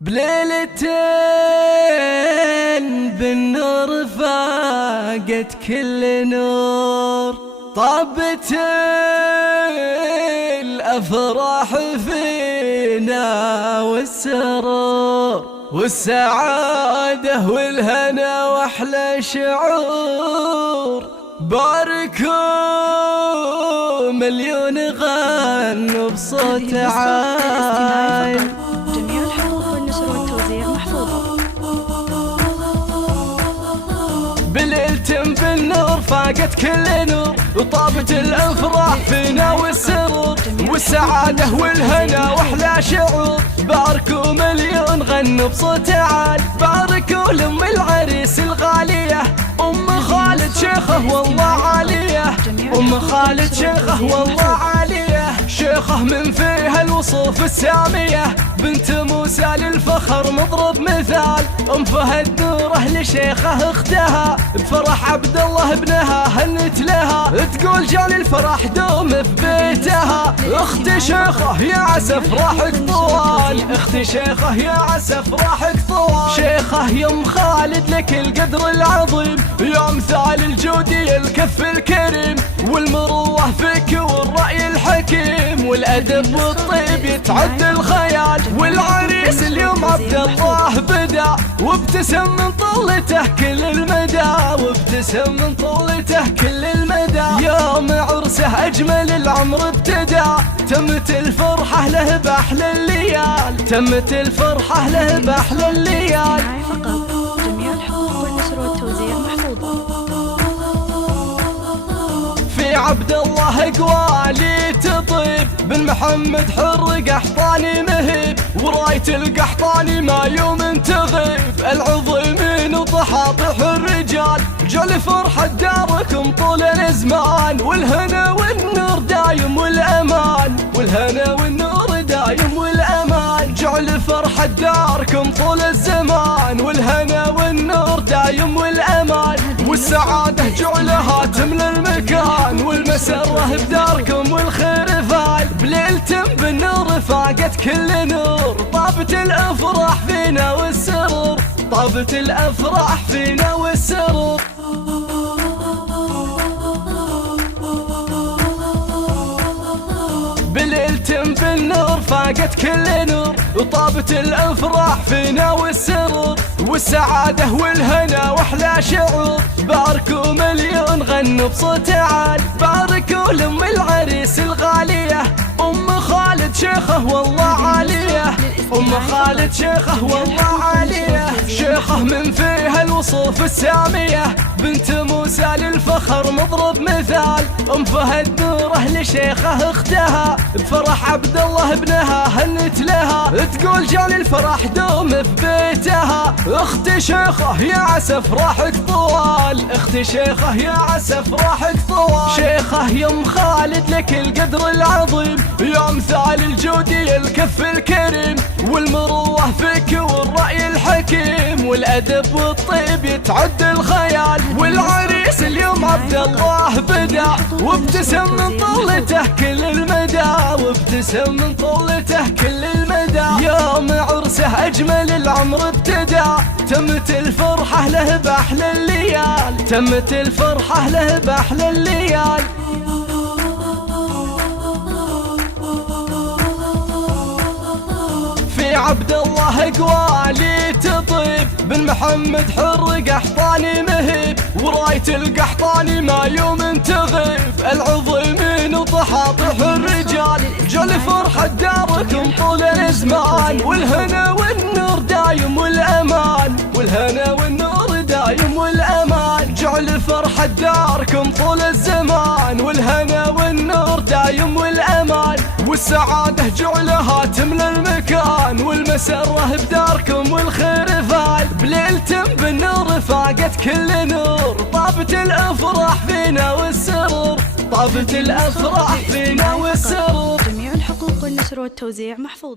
بليلتين بالنور فاقت كل نور، طابت الأفراح فينا والسرور والسعادة والهنا وأحلى شعور. باركوا مليون غنوا بصوت عال. جميع الحقوق والنشر والتوزيع محفوظة. بليلتين بالنور فاقت كل نور، وطابت الأفراح فينا والسرور والسعادة والهنا وأحلى شعور. باركوا مليون غنوا بصوت عال. باركوا لأم العريس الغالية أم خالد شيخه والله عالية. أم خالد شيخه والله عالية، شيخه من فيها الوصوف السامية، بنت موسى للفخر مضرب مثال. أم فهد نوره لشيخه اختها، بفرح عبد الله ابنها هنت لها، تقول جاني الفرح دوم في بيتها. اختي شيخه يا عسى فرحك طوال، اختي شيخه يا عسى فرحك طوال. شيخه يم خالد لك القدر العظيم، يا مثال الجودي الكف الكريم، والمروة فيك والرأي الحكيم، والأدب والطيب يتعدى الخيال. والعريس اليوم عبد الله بدا، وابتسم من طلته كل المدى، وابتسم من طلته كل المدى. يوم عرسه أجمل العمر ابتدى، تمت الفرحة له بأحلى الليال، تمت الفرحة له بأحلى الليال. فقط جميع الحقوق والنشر والتوزيع محفوظة. في عبد الله قوالي تطيب، بن محمد حر قحطاني مهيب، وراية القحطاني ما يوم تغيب. العظيمين وطحاطح الرجال، جعل فرحة داركم طول الزمان، والهنا والنور دايم والأمان، والهنا والنور دايم والأمان. جعل فرحة داركم طول الزمان، والهنا والنور دايم والأمان، والسعادة جعلها تملى المكان، والمسرة بداركم والخير فال. بليلتين بالنور فاقت كل نور، طابت الأفراح فينا والسرور، طابت الأفراح فينا والسرور. بليلتين بالنور فاقت كل نور، وطابت الأفراح فينا والسرور والسعادة والهنا وأحلى شعور. باركوا مليون غنوا بصوت عال. باركوا لأم العريس الغالية أم خالد شيخه والله عالية، أم خالد شيخه والله عالية، شيخه من فيها الوصوف السامية، بنت موسى للفخر مضرب مثال. أم فهد نوره لشيخه اختها، بفرح عبد الله ابنها هنت لها، تقول جاني الفرح دوم في بيتها. اختي شيخه يا عسى فرحك طوال، اختي شيخه يا عسى فرحك طوال. شيخه يم خالد لك القدر العظيم، يا مثال الجودي الكف الكريم، والمروة فيك والرأي الحكيم، والأدب والطيب يتعدى الخيال. والعريس اليوم عبد الله بدا، وابتسم من طلته كل المدى، وابتسم من طلته كل المدى. يوم عرسه أجمل العمر ابتدى، تمت الفرحة له بأحلى الليال، تمت الفرحة له بأحلى الليال. في عبد الله قوالي تطيب، بن محمد حر قحطاني مهيب، وراية القحطاني ما يوم تغيب. العظيمين وطحاطح الرجال، جعل فرحة داركم طول الزمان، والهنا والنور دايم والأمان، والهنا والنور دايم والأمان. جعل فرحة داركم طول الزمان، والهنا والنور دايم والأمان، والسعادة جعلها تملى المكان، والمسرة بداركم والخير فال. بليلتين بالنور فاقت كل نور، طابت الأفراح فينا والسرور، طابت الأفراح فينا والسرور. جميع الحقوق والنشر والتوزيع محفوظة.